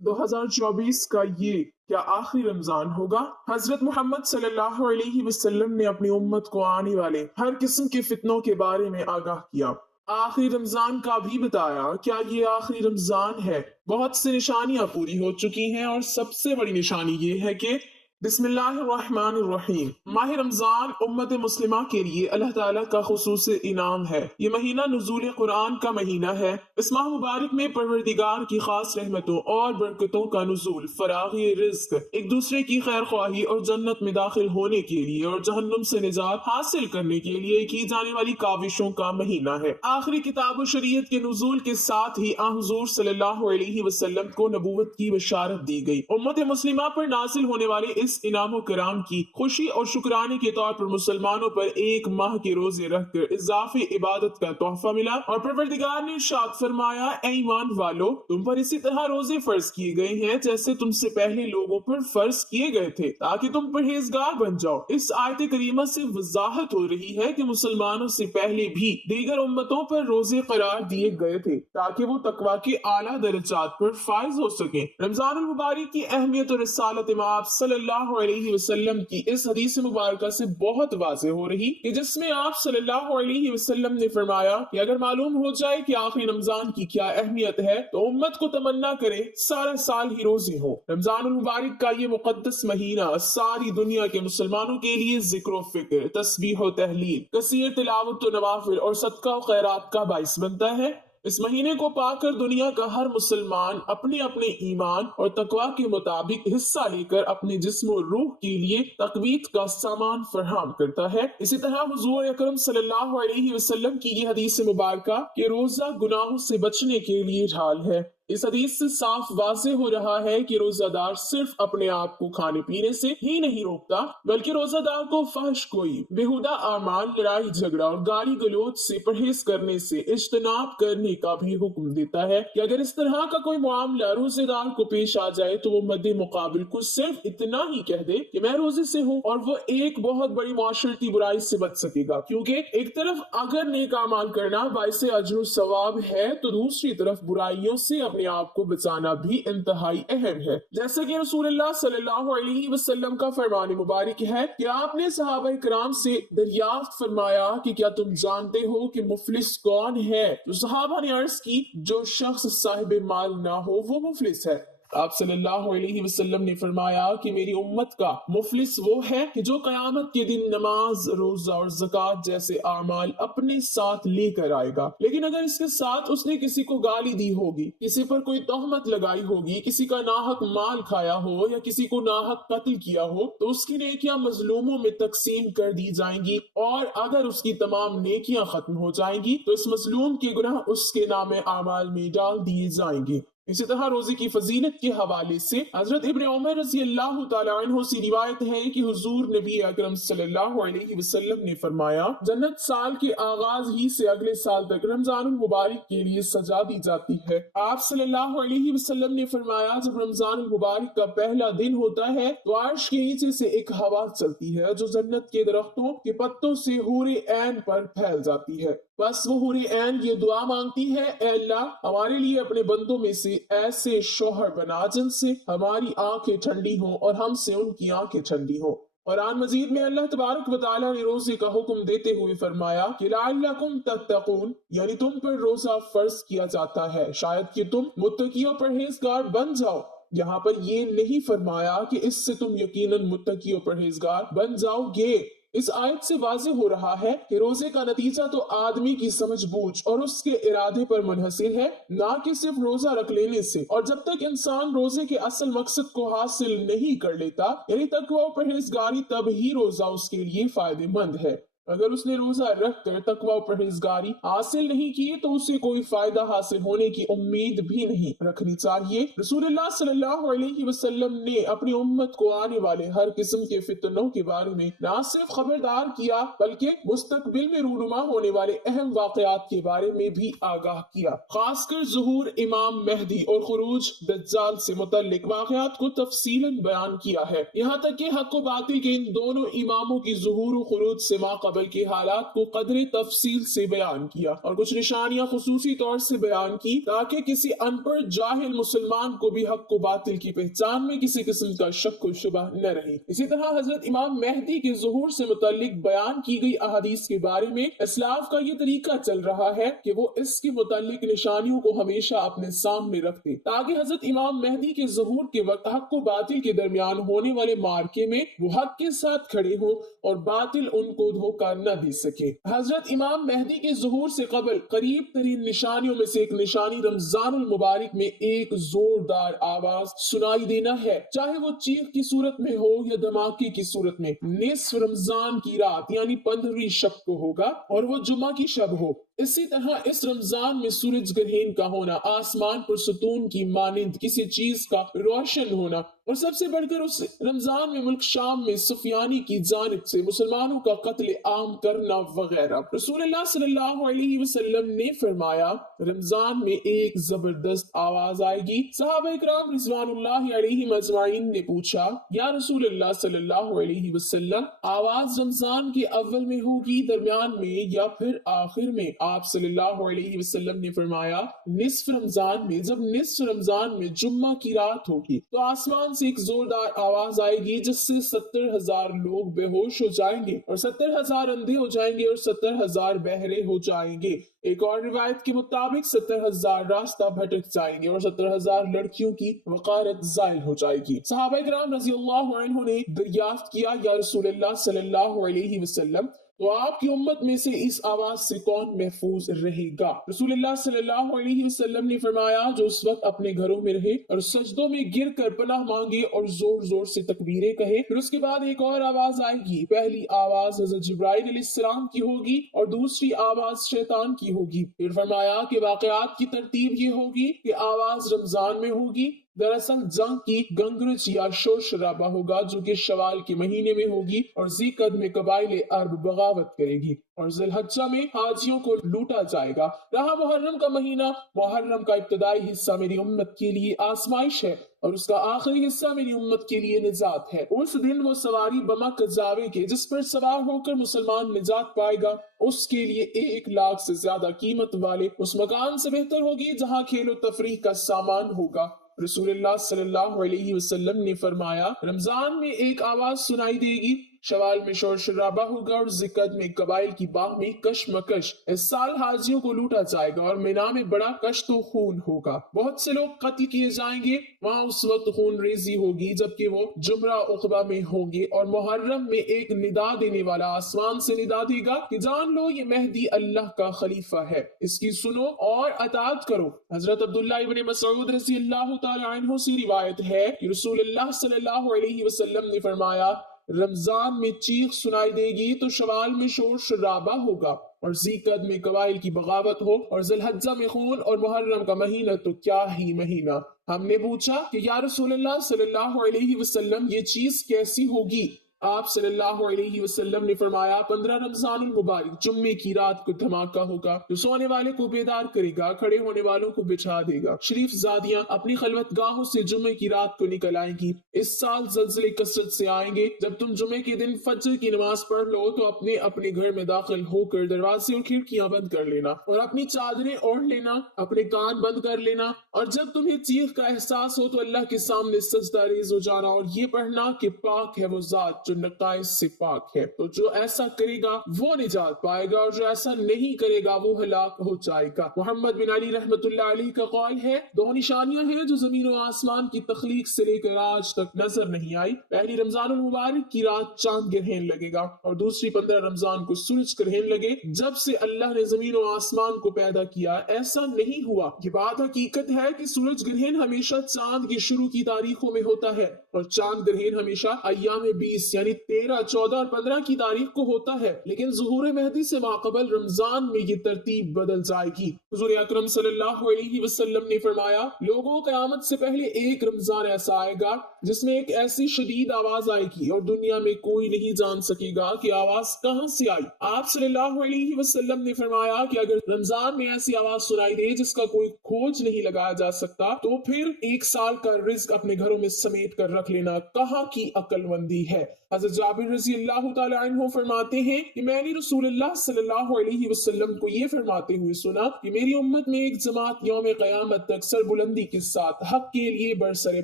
2024 کا یہ کیا آخری رمضان ہوگا؟ حضرت محمد صلی اللہ علیہ وسلم نے اپنی امت کو آنے والے ہر قسم کے فتنوں کے بارے میں آگاہ کیا۔ آخری رمضان کا بھی بتایا۔ کیا یہ آخری رمضان ہے؟ بہت سی نشانیاں پوری ہو چکی ہیں اور سب سے بڑی نشانی یہ ہے کہ بسم اللہ الرحمن الرحیم، ماہ رمضان امت مسلمہ کے لیے اللہ تعالیٰ کا خصوصی انعام ہے۔ یہ مہینہ نزول قرآن کا مہینہ ہے۔ اس ماہ مبارک میں پروردگار کی خاص رحمتوں اور برکتوں کا نزول، فراغی رزق، ایک دوسرے کی خیر خواہی اور جنت میں داخل ہونے کے لیے اور جہنم سے نجات حاصل کرنے کے لیے کی جانے والی کاوشوں کا مہینہ ہے۔ آخری کتاب و شریعت کے نزول کے ساتھ ہی حضور صلی اللہ علیہ وسلم کو نبوت کی بشارت دی گئی۔ امت مسلمہ پر نازل ہونے والے اس انعام و کرام کی خوشی اور شکرانے کے طور پر مسلمانوں پر ایک ماہ کے روزے رکھ کر اضافی عبادت کا تحفہ ملا، اور پروردگار نے ارشاد فرمایا، اے ایمان والو، تم پر اسی طرح روزے فرض کیے گئے ہیں جیسے تم سے پہلے لوگوں پر فرض کیے گئے تھے، تاکہ تم پرہیزگار بن جاؤ۔ اس آیت کریمہ سے وضاحت ہو رہی ہے کہ مسلمانوں سے پہلے بھی دیگر امتوں پر روزے قرار دیے گئے تھے تاکہ وہ تقوی کے اعلیٰ درجات پر فائز ہو سکیں۔ رمضان المبارک کی اہمیت اور رسالت آپ صلی اللہ علیہ وسلم کی اس حدیث مبارکہ سے بہت واضح ہو رہی کہ جس میں آپ صلی اللہ علیہ وسلم نے فرمایا کہ اگر معلوم ہو جائے کہ آخری رمضان کی کیا اہمیت ہے تو امت کو تمنا کرے سارا سال ہی روزے ہو۔ رمضان المبارک کا یہ مقدس مہینہ ساری دنیا کے مسلمانوں کے لیے ذکر و فکر، تسبیح و تحلیل، کثیر تلاوت و نوافل اور صدقہ و خیرات کا باعث بنتا ہے۔ اس مہینے کو پا کر دنیا کا ہر مسلمان اپنے اپنے ایمان اور تقوی کے مطابق حصہ لے کر اپنے جسم و روح کے لیے تقویت کا سامان فراہم کرتا ہے۔ اسی طرح حضور اکرم صلی اللہ علیہ وسلم کی یہ حدیث مبارکہ کہ روزہ گناہوں سے بچنے کے لیے ڈھال ہے۔ اس حدیث سے صاف واضح ہو رہا ہے کہ روزہ دار صرف اپنے آپ کو کھانے پینے سے ہی نہیں روکتا، بلکہ روزہ دار کو فحش کوئی بےہودہ اعمال، لڑائی جھگڑا اور گالی گلوچ سے پرہیز کرنے سے اجتناب کرنے کا بھی حکم دیتا ہے کہ اگر اس طرح کا کوئی معاملہ روزے دار کو پیش آ جائے تو وہ مد مقابل کو صرف اتنا ہی کہہ دے کہ میں روزے سے ہوں، اور وہ ایک بہت بڑی معاشرتی برائی سے بچ سکے گا، کیونکہ ایک طرف اگر نیک اعمال کرنا باعث اجر و ثواب ہے تو دوسری طرف برائیوں سے اپنے آپ کو بچانا بھی انتہائی اہم ہے۔ جیسا کہ رسول اللہ صلی اللہ علیہ وسلم کا فرمان مبارک ہے کہ آپ نے صحابہ کرام سے دریافت فرمایا کہ کیا تم جانتے ہو کہ مفلس کون ہے؟ تو صحابہ نے عرض کی، جو شخص صاحب مال نہ ہو وہ مفلس ہے۔ آپ صلی اللہ علیہ وسلم نے فرمایا کہ میری امت کا مفلس وہ ہے کہ جو قیامت کے دن نماز، روزہ اور زکوٰۃ جیسے اعمال اپنے ساتھ لے کر آئے گا، لیکن اگر اس کے ساتھ اس نے کسی کو گالی دی ہوگی، کسی پر کوئی تہمت لگائی ہوگی، کسی کا ناحق مال کھایا ہو یا کسی کو ناحق قتل کیا ہو، تو اس کی نیکیاں مظلوموں میں تقسیم کر دی جائیں گی، اور اگر اس کی تمام نیکیاں ختم ہو جائیں گی تو اس مظلوم کے گناہ اس کے نام اعمال میں ڈال دیے جائیں گے۔ اسی طرح روزے کی فضیلت کے حوالے سے حضرت ابن عمر رضی اللہ تعالیٰ عنہ سے روایت ہے کہ حضور نبی اکرم صلی اللہ علیہ وسلم نے فرمایا، جنت سال کے آغاز ہی سے اگلے سال تک رمضان المبارک کے لیے سجا دی جاتی ہے۔ آپ صلی اللہ علیہ وسلم نے فرمایا، جب رمضان المبارک کا پہلا دن ہوتا ہے تو عرش کے نیچے سے ایک ہوا چلتی ہے جو جنت کے درختوں کے پتوں سے حور عین پر پھیل جاتی ہے۔ بس وہ حور عین یہ دعا مانگتی ہے، اے اللہ ہمارے لیے اپنے بندوں میں سے ایسے شوہر بنا جن سے ہماری آنکھیں ٹھنڈی ہوں اور ہم سے ان کی آنکھیں ٹھنڈی ہوں۔ قرآن مجید میں اللہ تبارک و تعالیٰ نے روزے کا حکم دیتے ہوئے فرمایا کہ لعلکم تتقون، یعنی تم پر روزہ فرض کیا جاتا ہے شاید کہ تم متقی و پرہیزگار بن جاؤ۔ یہاں پر یہ نہیں فرمایا کہ اس سے تم یقیناً متقی و پرہیزگار بن جاؤ گے۔ اس آیت سے واضح ہو رہا ہے کہ روزے کا نتیجہ تو آدمی کی سمجھ بوجھ اور اس کے ارادے پر منحصر ہے، نہ کہ صرف روزہ رکھ لینے سے، اور جب تک انسان روزے کے اصل مقصد کو حاصل نہیں کر لیتا، یعنی تقوی و پرہیزگاری، تب ہی روزہ اس کے لیے فائدہ مند ہے۔ اگر اس نے روزہ رکھ کر تقوی و پرہیزگاری حاصل نہیں کی تو اسے کوئی فائدہ حاصل ہونے کی امید بھی نہیں رکھنی چاہیے۔ رسول اللہ صلی اللہ علیہ وسلم نے اپنی امت کو آنے والے ہر قسم کے فتنوں کے بارے میں نہ صرف خبردار کیا بلکہ مستقبل میں رونما ہونے والے اہم واقعات کے بارے میں بھی آگاہ کیا، خاص کر ظہور امام مہدی اور خروج دجال سے متعلق واقعات کو تفصیلاً بیان کیا ہے، یہاں تک کہ حق و باطل کے ان دونوں اماموں کی ظہور و خروج سے ماقبل قبل کے حالات کو قدر تفصیل سے بیان کیا اور کچھ نشانیاں خصوصی طور سے بیان کی تاکہ کسی ان پڑھ جاہل مسلمان کو بھی حق و باطل کی پہچان میں کسی قسم کا شک و شبہ نہ رہے۔ اسی طرح حضرت امام مہدی کے ظہور سے متعلق بیان کی گئی احادیث کے بارے میں اسلاف کا یہ طریقہ چل رہا ہے کہ وہ اس کے متعلق نشانیوں کو ہمیشہ اپنے سامنے رکھتے تاکہ حضرت امام مہدی کے ظہور کے وقت حق و باطل کے درمیان ہونے والے معرکے میں وہ حق کے ساتھ کھڑے ہوں اور باطل ان کو دھوکہ نہ دے سکے۔ حضرت امام مہدی کے ظہور سے قبل قریب ترین نشانیوں میں سے ایک نشانی رمضان المبارک میں ایک زوردار آواز سنائی دینا ہے، چاہے وہ چیخ کی صورت میں ہو یا دھماکے کی صورت میں۔ نصف رمضان کی رات یعنی 15ویں شب کو ہوگا اور وہ جمعہ کی شب ہو۔ اسی طرح اس رمضان میں سورج گرہن کا ہونا، آسمان پر ستون کی مانند کسی چیز کا روشن ہونا، اور سب سے بڑھ کر اس رمضان میں ملک شام میں سفیانی کی جانب سے مسلمانوں کا قتل عام کرنا وغیرہ۔ رسول اللہ صلی اللہ علیہ وسلم نے فرمایا رمضان میں ایک زبردست آواز آئے گی۔ صحابہ اکرام رضوان اللہ علیہم اجمعین نے پوچھا یا رسول اللہ صلی اللہ علیہ وسلم آواز رمضان کے اول میں ہوگی، درمیان میں یا پھر آخر میں؟ آپ صلی اللہ علیہ وسلم نے فرمایا نصف رمضان میں۔ جب نصف رمضان میں جمعہ کی رات ہوگی تو آسمان سے ایک زوردار آواز آئے گی جس سے 70,000 لوگ بے ہوش ہو جائیں گے اور 70,000 اندھے ہو جائیں گے اور 70,000 بہرے ہو جائیں گے۔ ایک اور روایت کے مطابق 70,000 راستہ بھٹک جائیں گے اور 70,000 لڑکیوں کی وقارت زائل ہو جائے گی۔ صحابہ کرام رضی اللہ عنہ نے دریافت کیا یا رسول اللہ صلی اللہ علیہ وسلم تو آپ کی امت میں سے اس آواز سے کون محفوظ رہے گا؟ رسول اللہ صلی اللہ علیہ وسلم نے فرمایا جو اس وقت اپنے گھروں میں رہے اور سجدوں میں گر کر پناہ مانگے اور زور زور سے تکبیریں کہے۔ پھر اس کے بعد ایک اور آواز آئے گی، پہلی آواز حضرت جبرائیل علیہ السلام کی ہوگی اور دوسری آواز شیطان کی ہوگی۔ پھر فرمایا کہ واقعات کی ترتیب یہ ہوگی کہ آواز رمضان میں ہوگی، دراصل جنگ کی گنگرج یا شور شرابہ ہوگا جو کہ شوال کے مہینے میں ہوگی اور ذی قعد میں قبائل عرب بغاوت کرے گی اور ذی الحجہ میں حاجیوں کو لوٹا جائے گا۔ رہا محرم کا مہینہ، محرم کا ابتدائی حصہ میری امت کے لیے آزمائش ہے اور اس کا آخری حصہ میری امت کے لیے نجات ہے۔ اس دن وہ سواری بما کذاوے کے جس پر سوار ہو کر مسلمان نجات پائے گا اس کے لیے 1,00,000 سے زیادہ قیمت والے اس مکان سے بہتر ہوگی جہاں کھیل و تفریح کا سامان ہوگا۔ رسول اللہ صلی اللہ علیہ وسلم نے فرمایا رمضان میں ایک آواز سنائی دے گی، شوال میں شور شرابہ ہوگا اور ذی قعد میں قبائل کی باہمی کشمکش۔ اس سال حاجیوں کو لوٹا جائے گا اور مینا میں بڑا کشت و خون ہوگا، بہت سے لوگ قتل کیے جائیں گے۔ وہاں اس وقت خون ریزی ہوگی جبکہ وہ جمرہ عقبہ میں ہوں گے اور محرم میں ایک ندا دینے والا آسمان سے ندا دے گا کہ جان لو یہ مہدی اللہ کا خلیفہ ہے، اس کی سنو اور اطاعت کرو۔ حضرت عبداللہ ابن مسعود رضی اللہ تعالی عنہ سے روایت ہے کہ رسول اللہ صلی اللہ علیہ وسلم نے فرمایا رمضان میں چیخ سنائی دے گی تو شوال میں شور شرابہ ہوگا اور ذی قعد میں قبائل کی بغاوت ہو اور ذی الحجہ میں خون اور محرم کا مہینہ تو کیا ہی مہینہ۔ ہم نے پوچھا کہ یا رسول اللہ صلی اللہ علیہ وسلم یہ چیز کیسی ہوگی؟ آپ صلی اللہ علیہ وسلم نے فرمایا 15 رمضان المبارک جمعے کی رات کو دھماکہ ہوگا جو سونے والے کو بیدار کرے گا، کھڑے ہونے والوں کو بٹھا دے گا۔ شریف زادیاں اپنی خلوت گاہوں سے جمعے کی رات کو نکل آئیں گی۔ اس سال زلزلے کثرت سے آئیں گے۔ جب تم جمعے کے دن فجر کی نماز پڑھ لو تو اپنے اپنے گھر میں داخل ہو کر دروازے اور کھڑکیاں بند کر لینا اور اپنی چادریں اوڑھ لینا، اپنے کان بند کر لینا، اور جب تمہیں چیخ کا احساس ہو تو اللہ کے سامنے سجدہ ریز ہو جانا اور یہ پڑھنا کہ پاک ہے وہ ذات جو نقائص سے پاک ہے۔ تو جو ایسا کرے گا وہ نجات پائے گا اور جو ایسا نہیں کرے گا وہ ہلاک ہو جائے گا۔ محمد بن علی رحمت اللہ علیہ کا قول ہے 2 نشانیاں ہیں جو زمین و آسمان کی تخلیق سے لے کر آج تک نظر نہیں آئی۔ پہلی رمضان المبارک کی رات چاند گرہن لگے گا اور دوسری 15 رمضان کو سورج گرہن لگے۔ جب سے اللہ نے زمین و آسمان کو پیدا کیا ایسا نہیں ہوا۔ یہ بات حقیقت ہے کہ سورج گرہن ہمیشہ چاند کی شروع کی تاریخوں میں ہوتا ہے اور چاند گرہن ہمیشہ ایام 20 یعنی 13، 14 اور 15 کی تاریخ کو ہوتا ہے، لیکن ظہور مہدی سے ماقبل رمضان میں یہ ترتیب بدل جائے گی۔ حضور اکرم صلی اللہ علیہ وسلم نے فرمایا لوگوں قیامت سے پہلے ایک رمضان ایسا آئے گا جس میں ایک ایسی شدید آواز آئے گی اور دنیا میں کوئی نہیں جان سکے گا کہ آواز کہاں سے آئی۔ آپ صلی اللہ علیہ وسلم نے فرمایا کہ اگر رمضان میں ایسی آواز سنائی دے جس کا کوئی کھوج نہیں لگایا جا سکتا تو پھر 1 سال کا رزق اپنے گھروں میں سمیٹ کر رکھ لینا کہاں کی عقل مندی ہے۔ حضرت جابر رضی اللہ تعالیٰ عنہ فرماتے ہیں کہ میں نے رسول اللہ صلی اللہ علیہ وسلم کو یہ فرماتے ہوئے سنا کہ میری امت میں ایک جماعت یوم قیامت تک سر بلندی کے ساتھ حق کے لیے برسر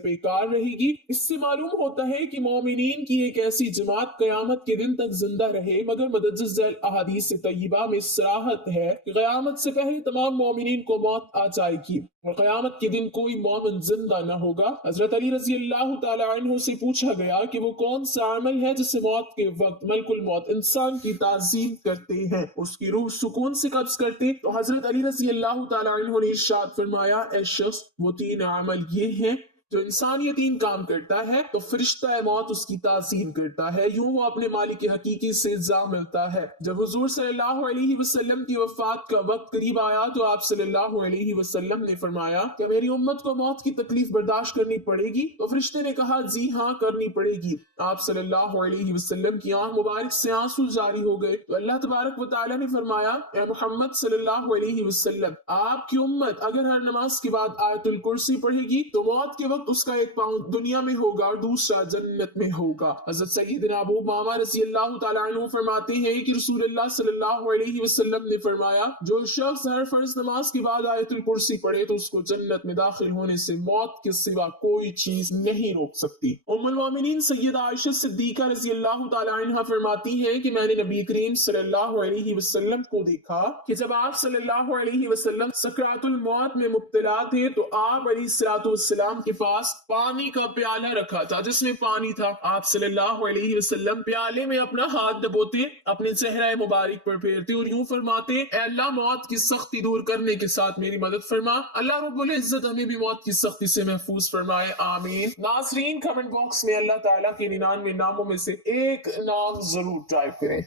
پیکار رہے گی۔ اس سے معلوم ہوتا ہے کہ مومنین کی ایک ایسی جماعت قیامت کے دن تک زندہ رہے، مگر مدرج ذیل احادیث طیبہ میں صراحت ہے کہ قیامت سے پہلے تمام مومنین کو موت آ جائے گی اور قیامت کے دن کوئی مومن زندہ نہ ہوگا۔ حضرت علی رضی اللہ تعالی عنہ سے پوچھا گیا کہ وہ کون سا عمل ہے جس سے موت کے وقت ملک الموت انسان کی تعظیم کرتے ہیں، اس کی روح سکون سے قبض کرتے، تو حضرت علی رضی اللہ تعالی عنہ نے ارشاد فرمایا، اے شخص، وہ 3 عمل یہ ہیں جو انسان یہ 3 کام کرتا ہے تو فرشتہ موت اس کی تعظیم کرتا ہے، یوں وہ اپنے مالک حقیقی سے الزام ملتا ہے۔ جب حضور صلی اللہ علیہ وسلم کی وفات کا وقت قریب آیا تو آپ صلی اللہ علیہ وسلم نے فرمایا کہ میری امت کو موت کی تکلیف برداشت کرنی پڑے گی؟ تو فرشتے نے کہا جی ہاں کرنی پڑے گی۔ آپ صلی اللہ علیہ وسلم کی آنکھ مبارک سے آنسو جاری ہو گئے تو اللہ تبارک و تعالیٰ نے فرمایا، اے محمد صلی اللہ علیہ وسلم، آپ کی امت اگر ہر نماز کے بعد آیت الکرسی پڑھے گی تو موت کے وقت اس کا ایک پاؤں دنیا میں ہوگا اور دوسرا جنت میں ہوگا۔ حضرت سیدنا ابو امامہ رضی اللہ تعالیٰ عنہ فرماتے ہیں کہ رسول اللہ صلی اللہ علیہ وسلم نے فرمایا، جو شخص ہر فرض نماز کے بعد آیت الکرسی پڑھے تو اس کو جنت میں داخل ہونے سے موت کے سوا کوئی چیز نہیں روک سکتی۔ ام المومنین سیدہ عائشہ صدیقہ رضی اللہ تعالیٰ عنہ فرماتی ہیں کہ میں نے نبی کریم صلی اللہ علیہ وسلم کو دیکھا کہ جب آپ صلی اللہ علیہ وسلم سکرات الموت میں مبتلا تھے تو آپ علیہ الصلوۃ والسلام کے پاس پانی کا پیالہ رکھا تھا جس میں پانی تھا۔ آپ صلی اللہ علیہ وسلم پیالے میں اپنا ہاتھ ڈبوتے، اپنے چہرہ مبارک پر پھیرتے اور یوں فرماتے، اے اللہ موت کی سختی دور کرنے کے ساتھ میری مدد فرما۔ اللہ رب العزت ہمیں بھی موت کی سختی سے محفوظ فرمائے، آمین۔ ناظرین، کمنٹ باکس میں اللہ تعالیٰ کے 99 ناموں میں سے ایک نام ضرور ٹائپ کریں۔